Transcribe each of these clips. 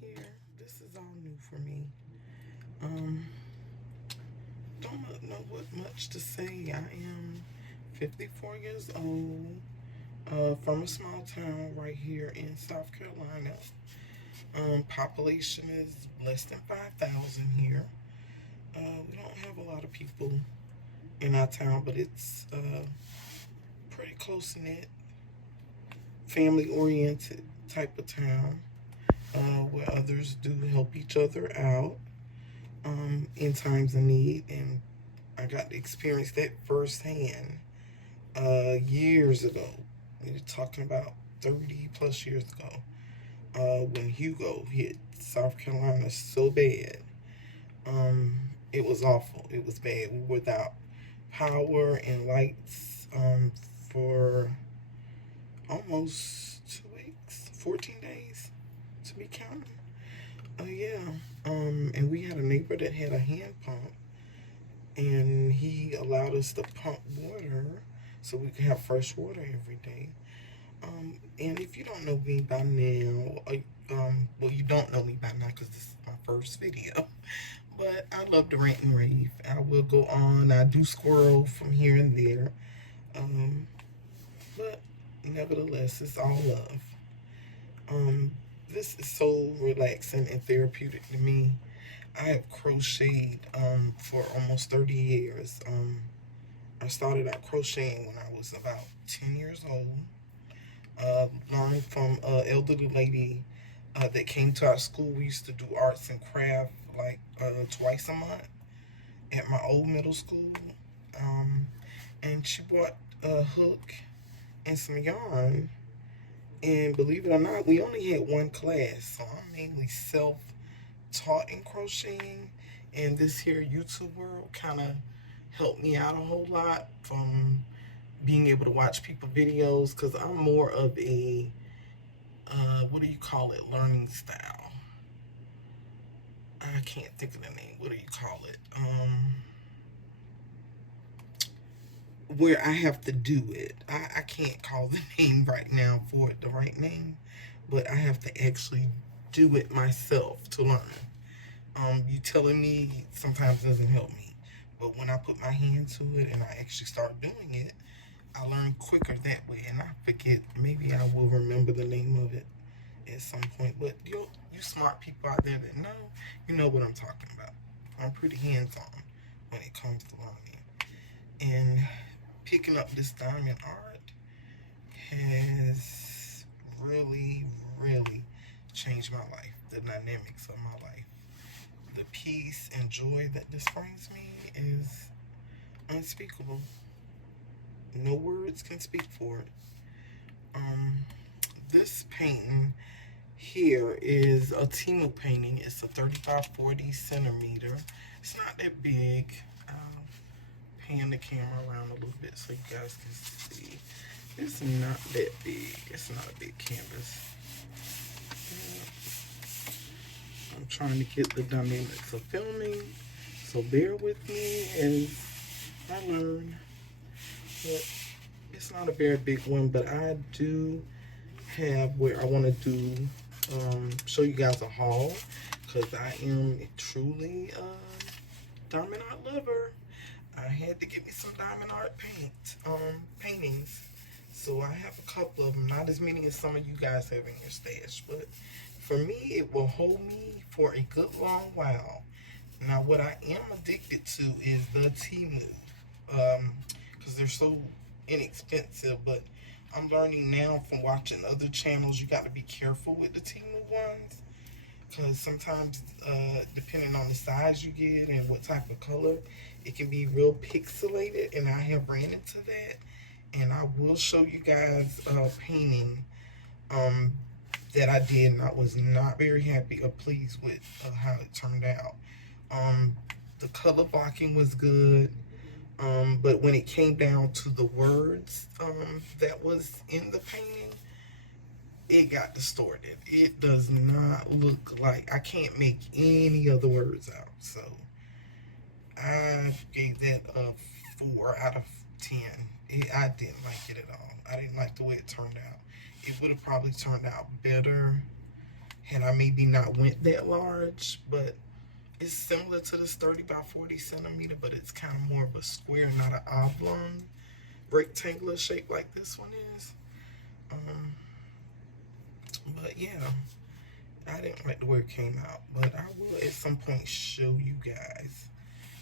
here. This is all new for me. Um, don't know what much to say. I am 54 years old, from a small town right here in South Carolina. Population is less than 5,000 here. We don't have a lot of people in our town, but it's pretty close knit, family oriented type of town, where others do help each other out in times of need. And I got to experience that firsthand years ago. We're talking about 30 plus years ago, when Hugo hit South Carolina so bad. Um, it was awful. It was bad. We were without power and lights for almost 2 weeks, 14 days to be counting. Oh, yeah. And we had a neighbor that had a hand pump, and he allowed us to pump water so we could have fresh water every day. And if you don't know me by now, well, you don't know me by now because this is my first video, but I love to rant and rave. I will go on. I do squirrel from here and there, um, but nevertheless, it's all love. Um, this is so relaxing and therapeutic to me. I have crocheted for almost 30 years. I started out crocheting when I was about 10 years old. Learned from an elderly lady that came to our school. We used to do arts and craft like twice a month at my old middle school. Um, and she bought a hook and some yarn. And believe it or not, we only had one class. So I'm mainly self taught in crocheting. And this here YouTube world kind of helped me out a whole lot from being able to watch people videos because I'm more of a what do you call it, learning style. I can't think of the name. What do you call it? Where I have to do it. I can't call the name right now for it the right name, but I have to actually do it myself to learn. You telling me sometimes doesn't help me, but when I put my hand to it and I actually start doing it, I learn quicker that way. And I forget. Maybe I will remember the name of it at some point. But you smart people out there that know, you know what I'm talking about. I'm pretty hands on when it comes to learning. And picking up this diamond art has really, really changed my life, the dynamics of my life. The peace and joy that this brings me is unspeakable. No words can speak for it. Um, this painting here is a Timu painting. It's a 35-40 centimeter. It's not that big. I'll pan the camera around a little bit so you guys can see. It's not that big. It's not a big canvas. I'm trying to get the dynamics of filming, so bear with me as I learn. But it's not a very big one, but I do have where I want to do show you guys a haul because I am truly a diamond art lover. I had to get me some diamond art paintings. So I have a couple of them, not as many as some of you guys have in your stash, but for me, it will hold me for a good long while. Now, what I am addicted to is the Timu, because they're so inexpensive. But I'm learning now from watching other channels, you got to be careful with the Timu ones, because sometimes, depending on the size you get and what type of color, it can be real pixelated, and I have ran into that. And I will show you guys a painting um, that I did, and I was not very happy or pleased with how it turned out. Um, the color blocking was good, but when it came down to the words that was in the painting, it got distorted. It does not look like, I can't make any of the words out. So I gave that a 4 out of 10. I didn't like it at all. I didn't like the way it turned out. It would have probably turned out better had I maybe not went that large, but it's similar to this 30 by 40 centimeter, but it's kind of more of a square, not an oblong, rectangular shape like this one is. Um, but yeah, I didn't like the way it came out, but I will at some point show you guys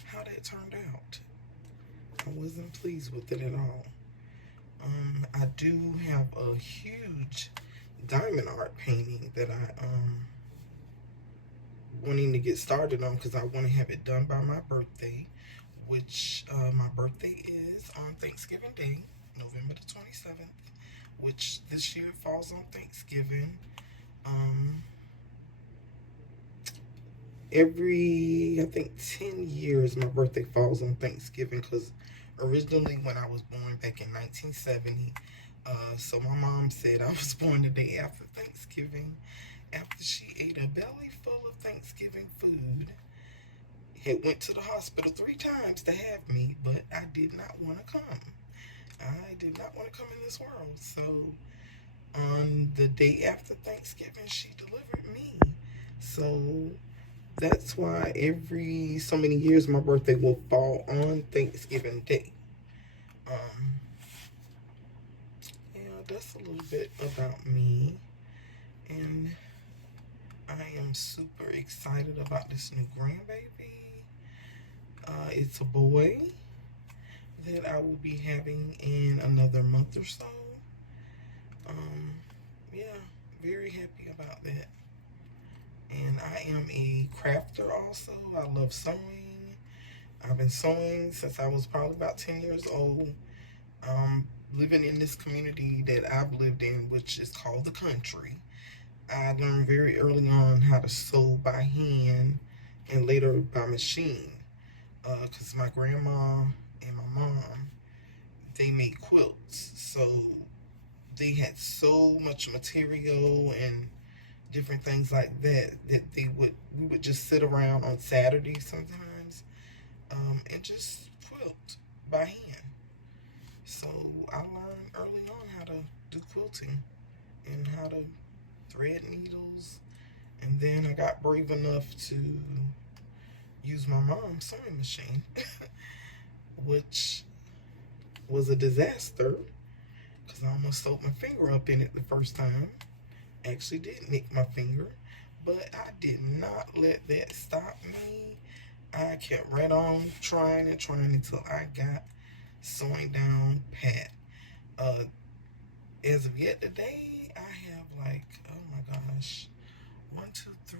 how that turned out. I wasn't pleased with it at all. I do have a huge diamond art painting that I wanting to get started on because I want to have it done by my birthday, which my birthday is on Thanksgiving Day, November the 27th, which this year falls on Thanksgiving. Every, I think, 10 years my birthday falls on Thanksgiving because originally when I was born back in 1970, so my mom said I was born the day after Thanksgiving, after she ate a belly full of Thanksgiving food. It went to the hospital 3 times to have me, but I did not want to come. I did not want to come in this world. So on the day after Thanksgiving, she delivered me. So that's why every so many years my birthday will fall on Thanksgiving Day. Yeah, that's a little bit about me. And I am super excited about this new grandbaby. It's a boy that I will be having in another month or so. Yeah, very happy about that. And I am a crafter also. I love sewing. I've been sewing since I was probably about 10 years old. Living in this community that I've lived in, which is called the country, I learned very early on how to sew by hand and later by machine. Because my grandma and my mom, they made quilts. So they had so much material and different things like that that we would just sit around on Saturdays sometimes, and just quilt by hand. So I learned early on how to do quilting and how to thread needles, and then I got brave enough to use my mom's sewing machine, which was a disaster because I almost sewed my finger up in it the first time. Actually did nick my finger, but I did not let that stop me. I kept right on trying and trying until I got sewing down pat. Uh, as of yet today, I have like, oh my gosh, 1, 2, 3.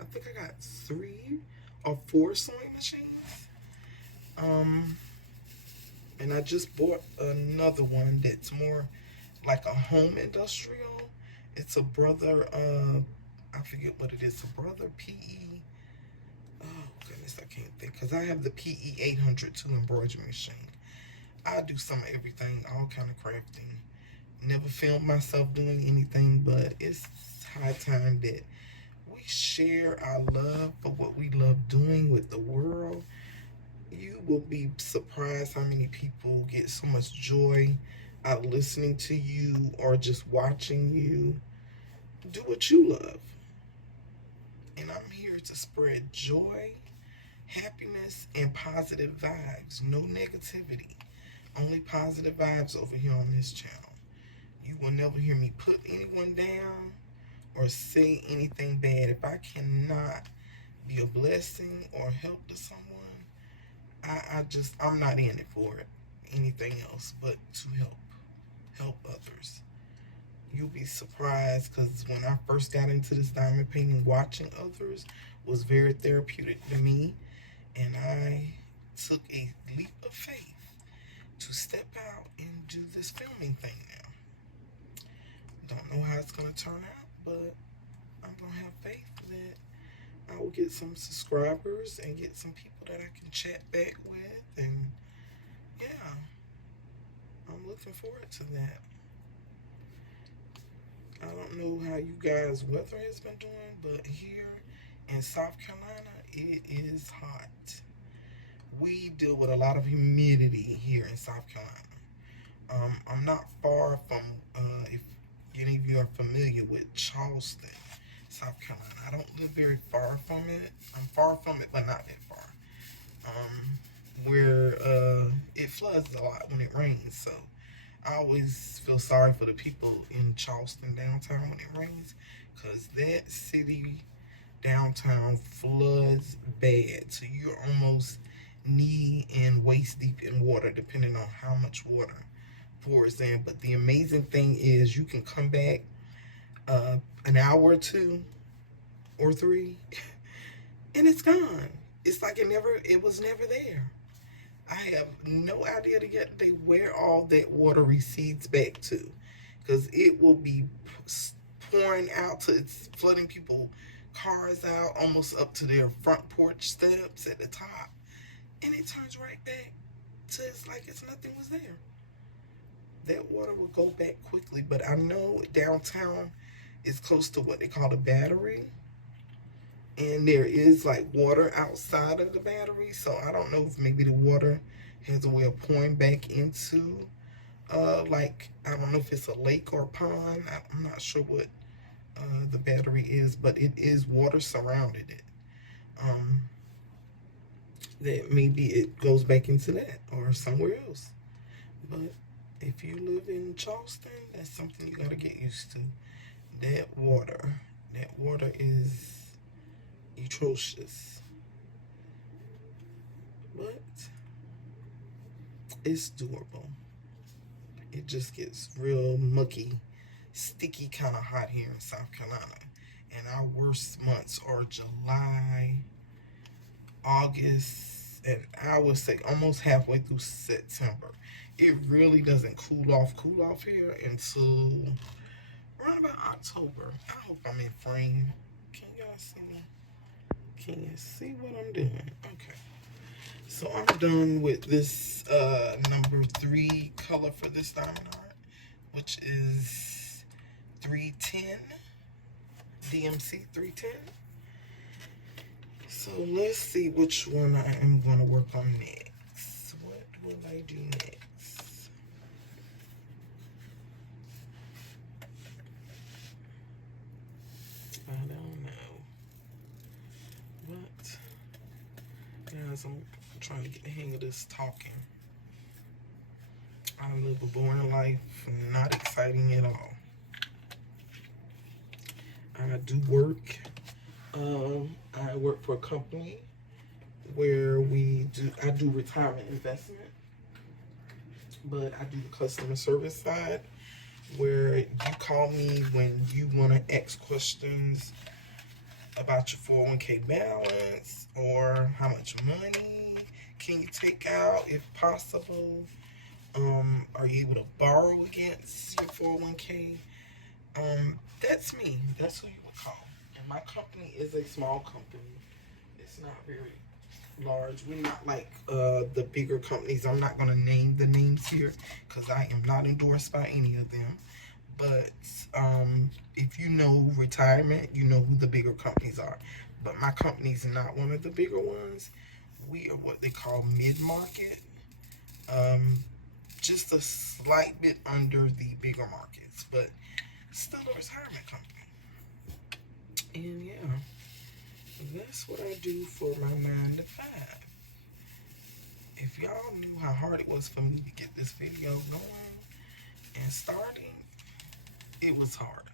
I think I got 3 or 4 sewing machines. And I just bought another one that's more like a home industrial. It's a Brother, I forget what it is. A Brother PE. Oh goodness, I can't think because I have the PE 802 embroidery machine. I do some of everything, all kind of crafting. Never filmed myself doing anything, but it's high time that we share our love for what we love doing with the world. You will be surprised how many people get so much joy out listening to you or just watching you do what you love. And I'm here to spread joy, happiness, and positive vibes. No negativity. Only positive vibes over here on this channel. You will never hear me put anyone down or say anything bad. If I cannot be a blessing or help to someone, I'm not in it for it. Anything else but to help others. You'll be surprised because when I first got into this diamond painting, watching others was very therapeutic to me, and I took a leap of faith to step out and do this filming thing now. Don't know how it's going to turn out, but I'm going to have faith that I will get some subscribers and get some people that I can chat back with, and yeah, I'm looking forward to that. I don't know how you guys' weather has been doing, but here in South Carolina, it is hot. We deal with a lot of humidity here in South Carolina. I'm not far from, if any of you are familiar with Charleston, South Carolina. I don't live very far from it. I'm far from it, but not that far. Where it floods a lot when it rains. So I always feel sorry for the people in Charleston downtown when it rains, because that city downtown floods bad. So you're almost knee and waist deep in water, depending on how much water pours in. But the amazing thing is you can come back an hour or two or three and it's gone. It's like it was never there. I have no idea where all that water recedes back to, because it will be pouring out to it's flooding people cars out almost up to their front porch steps at the top, and it turns right back to it's like it's nothing was there. That water will go back quickly, but I know downtown is close to what they call the battery, and there is like water outside of the battery, so I don't know if maybe the water has a way of pouring back into like, I don't know if it's a lake or a pond. I'm not sure what the battery is, but it is water surrounded it. That maybe it goes back into that or somewhere else. But if you live in Charleston, that's something you got to get used to. That water is atrocious, but it's doable. It just gets real mucky, sticky, kind of hot here in South Carolina, and our worst months are July, August, and I would say almost halfway through September. It really doesn't cool off here until around about October. I hope I'm in frame. Can y'all see me? Can you see what I'm doing? Okay. So I'm done with this number 3 color for this diamond art, which is 310, DMC 310. So let's see which one I am going to work on next. What will I do next? I don't know. But, guys, I'm trying to get the hang of this talking. I live a boring life, not exciting at all. I do work. I work for a company where I do retirement investment, but I do the customer service side, where you call me when you want to ask questions about your 401k balance, or how much money can you take out if possible. Are you able to borrow against your 401k? That's me. That's who you would call. And my company is a small company. It's not very large. We're not like the bigger companies. I'm not going to name the names here because I am not endorsed by any of them. But if you know retirement, you know who the bigger companies are. But my company is not one of the bigger ones. We are what they call mid-market. Just a slight bit under the bigger markets, but still a retirement company. And yeah, that's what I do for my 9 to 5. If y'all knew how hard it was for me to get this video going and starting, it was hard.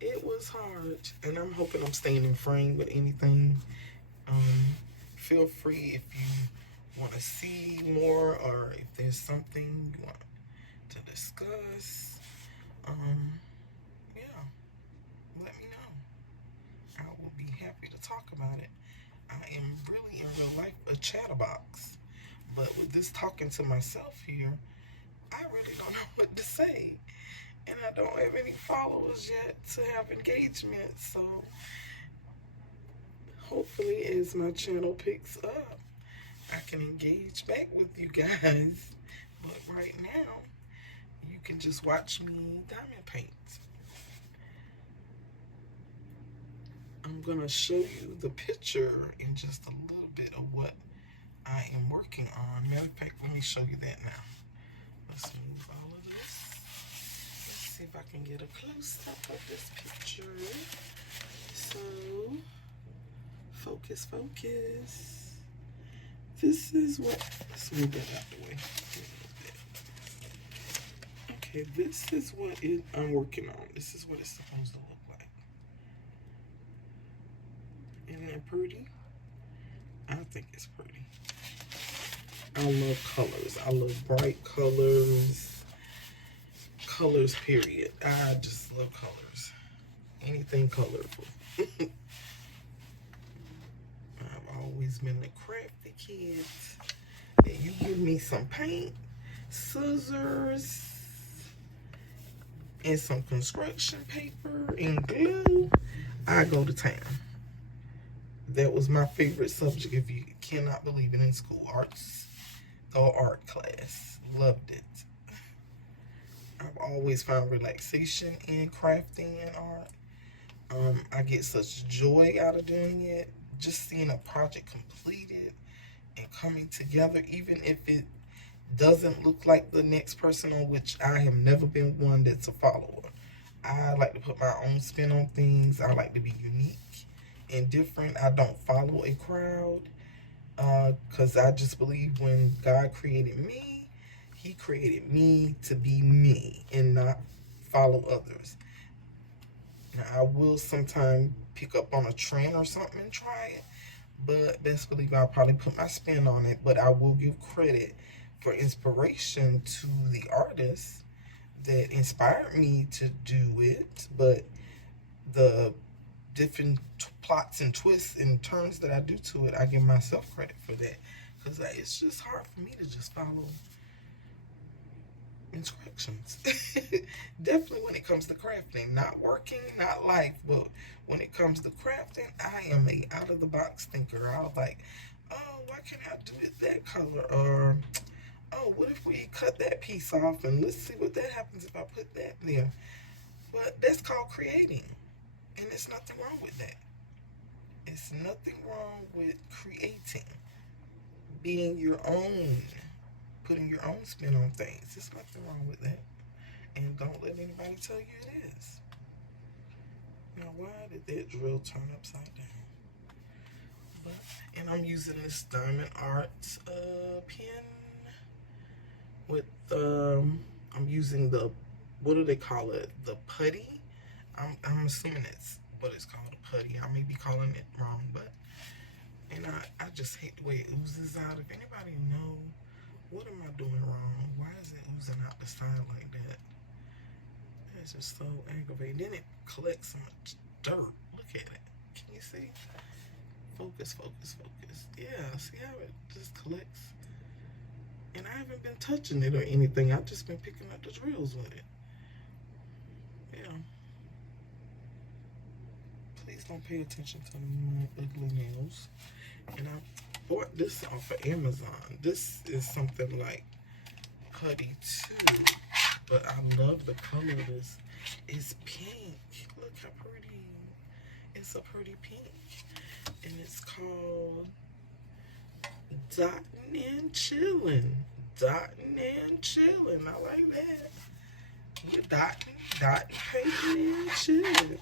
It was hard, and I'm hoping I'm staying in frame with anything. Feel free if you want to see more, or if there's something you want to discuss. Yeah, let me know. I will be happy to talk about it. I am really in real life a chatterbox, but with this talking to myself here, I really don't know what to say. And I don't have any followers yet to have engagement, so hopefully as my channel picks up, I can engage back with you guys. But right now, you can just watch me diamond paint. I'm gonna show you the picture in just a little bit of what I am working on. Matter of fact, let me show you that now. Let's move all of this. Let's see if if I can get a close-up of this picture. So, focus, focus. This is what, let's move that out the way. Okay, this is what I'm working on. This is what it's supposed to look like. Isn't that pretty? I think it's pretty. I love colors. I love bright colors. Colors, period. I just love colors. Anything colorful. I've always been the crafty kid. And you give me some paint, scissors, and some construction paper and glue, I go to town. That was my favorite subject, if you cannot believe it, in school. Arts or art class. Loved it. I've always found relaxation in crafting and art. I get such joy out of doing it. Just seeing a project completed and coming together, even if it doesn't look like the next person, on which I have never been one that's a follower. I like to put my own spin on things. I like to be unique and different. I don't follow a crowd because I just believe when God created me, he created me to be me and not follow others. Now, I will sometimes pick up on a trend or something and try it, but best believe I'll probably put my spin on it. But I will give credit for inspiration to the artists that inspired me to do it, but the different plots and twists and turns that I do to it, I give myself credit for that, because it's just hard for me to just follow instructions. Definitely when it comes to crafting, not working, not life, but when it comes to crafting, I am a out of the box thinker. I was like, oh, why can't I do it that color? Or, oh, what if we cut that piece off and let's see what that happens if I put that there. But that's called creating, and there's nothing wrong with that. It's nothing wrong with creating, being your own, putting your own spin on things. There's nothing wrong with that. And don't let anybody tell you it is. Now, why did that drill turn upside down? But, and I'm using this Diamond Art pen with, I'm using the, what do they call it? The putty? I'm assuming that's what it's called, a putty. I may be calling it wrong, but, and I just hate the way it oozes out. If anybody know, what am I doing wrong? Why is it oozing out the side like that? It's just so aggravating. Then it collects so much dirt. Look at it. Can you see? Focus, focus, focus. Yeah, see how it just collects? And I haven't been touching it or anything. I've just been picking up the drills with it. Yeah. Please don't pay attention to my ugly nails. And I bought this off of Amazon. This is something like putty too, but I love the color of this. It's pink. Look how pretty. It's a pretty pink. And it's called Dottin' and Chillin'. Dottin' and Chillin'. I like that. Yeah, dottin', painting and chillin'.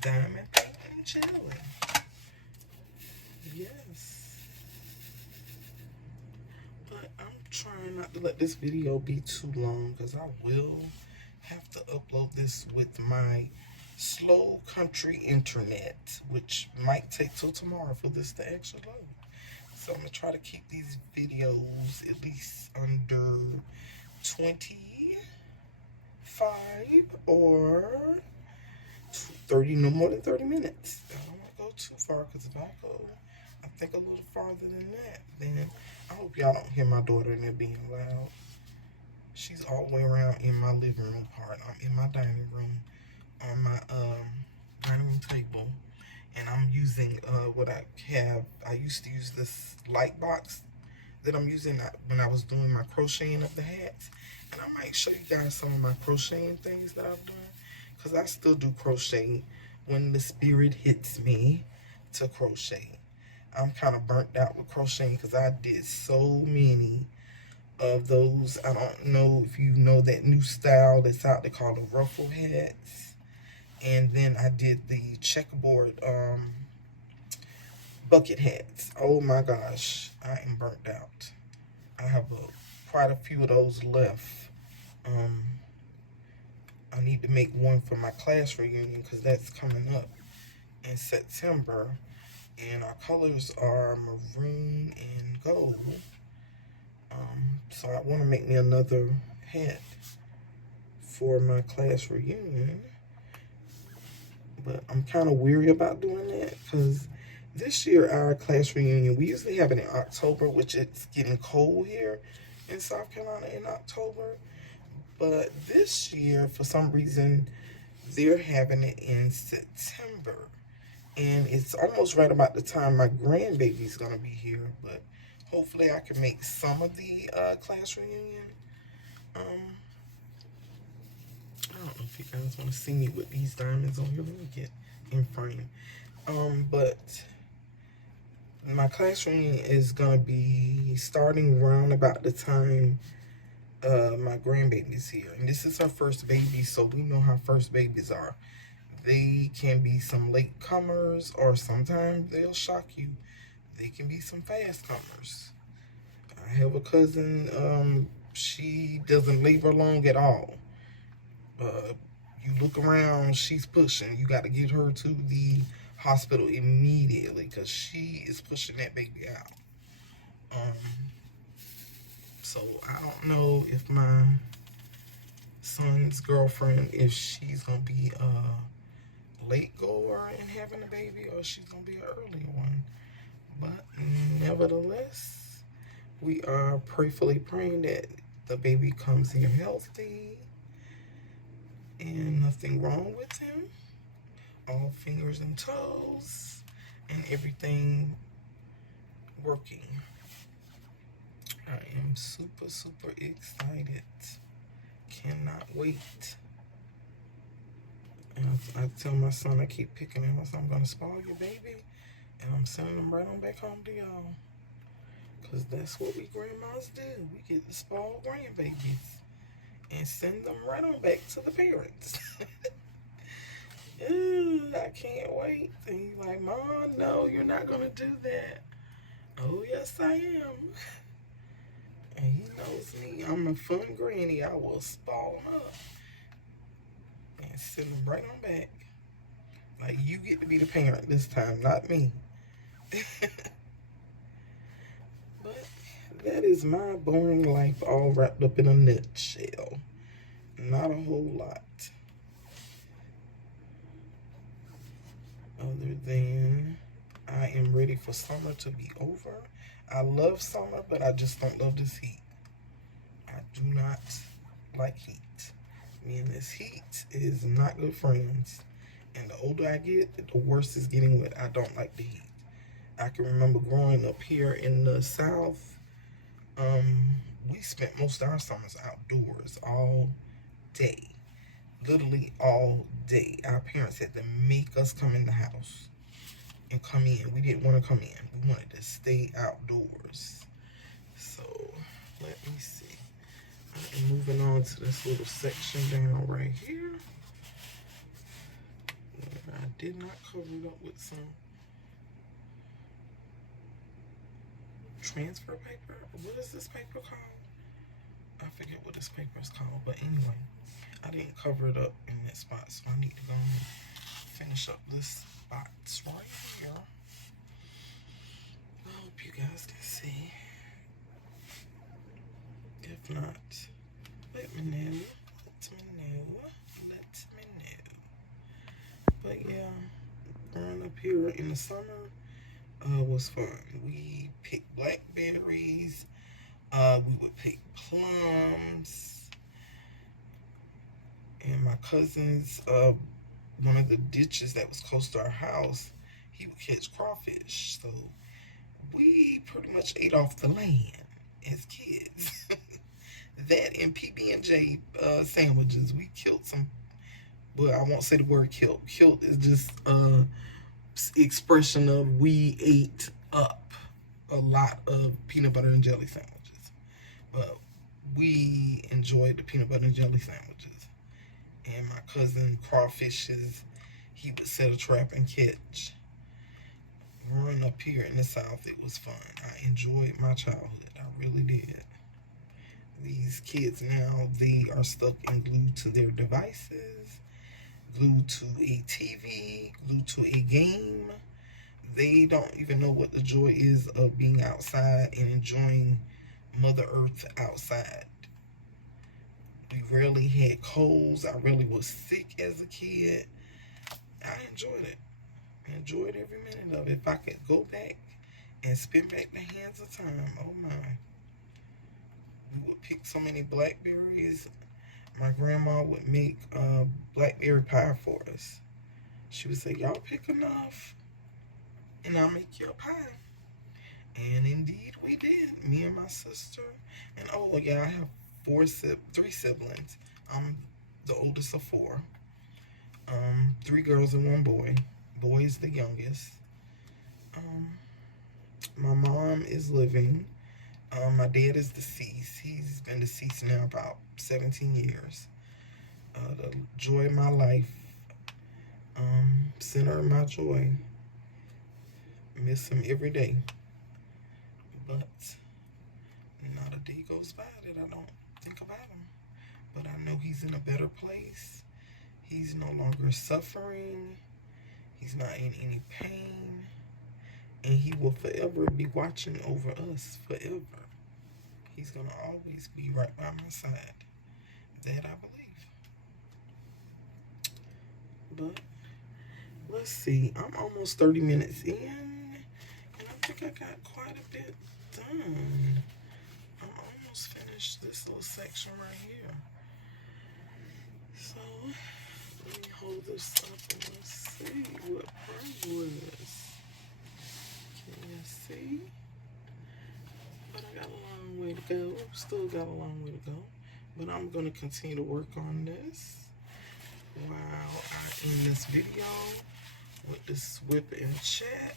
Diamond painting and chillin'. Yes. But I'm trying not to let this video be too long, because I will have to upload this with my slow country internet, which might take till tomorrow for this to actually load. So I'm going to try to keep these videos at least under 25 or 30, no more than 30 minutes. I don't want to go too far, because if I go, I think a little farther than that, then I hope y'all don't hear my daughter in there being loud. She's all the way around in my living room part. I'm in my dining room on my dining room table, and I'm using what I have. I used to use this light box that I'm using when I was doing my crocheting of the hats, and I might show you guys some of my crocheting things that I'm doing, because I still do crochet when the spirit hits me to crochet. I'm kind of burnt out with crocheting because I did so many of those. I don't know if you know that new style that's out there called the ruffle hats. And then I did the checkerboard bucket hats. Oh my gosh, I am burnt out. I have quite a few of those left. Um, I need to make one for my class reunion because that's coming up in September. And our colors are maroon and gold. So I want to make me another hat for my class reunion. But I'm kind of weary about doing that because this year our class reunion, we usually have it in October, which it's getting cold here in South Carolina in October. But this year, for some reason, they're having it in September. And it's almost right about the time my grandbaby's going to be here. But hopefully I can make some of the class reunion. I don't know if you guys want to see me with these diamonds on here. Let me get in frame. But my class reunion is going to be starting around about the time my grandbaby's here. And this is her first baby, so we know how first babies are. They can be some late comers, or sometimes they'll shock you. They can be some fast comers. I have a cousin, she doesn't labor long at all. You look around, she's pushing. You got to get her to the hospital immediately because she is pushing that baby out. So I don't know if my son's girlfriend, if she's going to be a late goer in having a baby or she's going to be an early one. But nevertheless, we are prayerfully praying that the baby comes here healthy and nothing wrong with him. All fingers and toes and everything working. I am super, super excited. Cannot wait. And I tell my son, I keep picking him. I say, I'm going to spoil your baby. And I'm sending them right on back home to y'all. Because that's what we grandmas do. We get the spoiled grandbabies. And send them right on back to the parents. Ooh, I can't wait. And he's like, Mom, no, you're not going to do that. Oh, yes, I am. And he knows me. I'm a fun granny. I will spoil them up. And send them right on back. Like, you get to be the parent this time, not me. But that is my boring life all wrapped up in a nutshell. Not a whole lot. Other than I am ready for summer to be over. I love summer, but I just don't love this heat. I do not like heat. Me and this heat is not good friends. And the older I get, the worse it's getting wet. I don't like the heat. I can remember growing up here in the South. We spent most of our summers outdoors all day. Literally all day. Our parents had to make us come in the house and come in. We didn't want to come in. We wanted to stay outdoors. So, let me see. I am moving on to this little section down right here. I did not cover it up with some transfer paper. What is this paper called? I forget what this paper is called. But anyway, I didn't cover it up in that spot. So I need to go and finish up this box right here. I hope you guys can see. If not, let me know. Let me know. But yeah, growing up here in the summer was fun. We picked blackberries. We would pick plums. And my cousin's, one of the ditches that was close to our house, he would catch crawfish. So we pretty much ate off the land as kids. That and PB&J sandwiches. We killed some. Well, I won't say the word killed. Killed is just expression of we ate up a lot of peanut butter and jelly sandwiches. But we enjoyed the peanut butter and jelly sandwiches. And my cousin crawfishes, he would set a trap and catch. Growing up here in the South, it was fun. I enjoyed my childhood. I really did. These kids now, they are stuck and glued to their devices, glued to a TV, glued to a game. They don't even know what the joy is of being outside and enjoying Mother Earth outside. We rarely had colds. I really was sick as a kid. I enjoyed it. I enjoyed every minute of it. If I could go back and spin back the hands of time, oh my. We would pick so many blackberries. My grandma would make blackberry pie for us. She would say, y'all pick enough and I'll make you a pie. And indeed we did. Me and my sister. And oh yeah, I have three siblings. I'm the oldest of four. 3 girls and 1 boy. Boy is the youngest. My mom is living. My dad is deceased. He's been deceased now about 17 years. The joy of my life. Center of my joy. Miss him every day. But not a day goes by that I don't think about him. But I know he's in a better place. He's no longer suffering. He's not in any pain. And he will forever be watching over us. Forever. He's going to always be right by my side. That I believe. But let's see. I'm almost 30 minutes in. And I think I got quite a bit done. I'm almost finished this little section right here. So, let me hold this up and let's see what progress. Can you see? But I got a long way to go. Still got a long way to go. But I'm going to continue to work on this while I end this video with this WIP and Chat.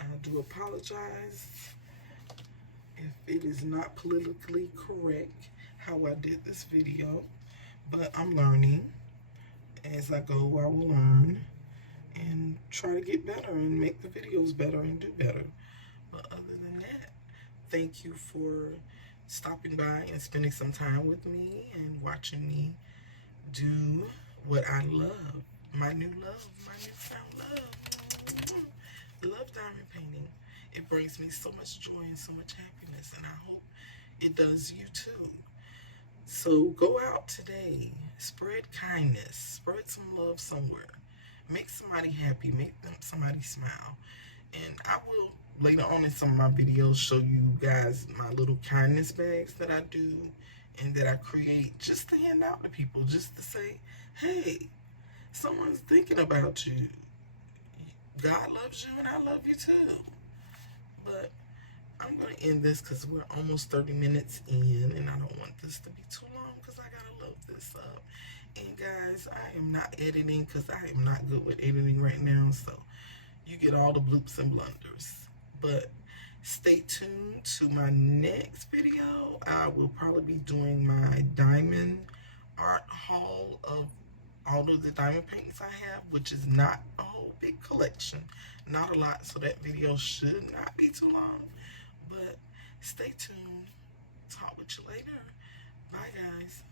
I do apologize if it is not politically correct how I did this video, but I'm learning. As I go, I will learn and try to get better and make the videos better and do better. But other than that, thank you for stopping by and spending some time with me and watching me do what I love. My new love, my newfound love. Love diamond painting. It brings me so much joy and so much happiness, and I hope it does you too. So go out today, spread kindness, spread some love somewhere. Make somebody happy, make somebody smile. And I will later on in some of my videos show you guys my little kindness bags that I do and that I create just to hand out to people, just to say, hey, someone's thinking about you. God loves you and I love you too. But I'm going to end this because we're almost 30 minutes in and I don't want this to be too long because I got to load this up. And guys, I am not editing because I am not good with editing right now. So you get all the bloops and blunders. But stay tuned to my next video. I will probably be doing my diamond art haul of all of the diamond paintings I have, which is not a whole big collection. Not a lot, so that video should not be too long. But stay tuned. Talk with you later. Bye, guys.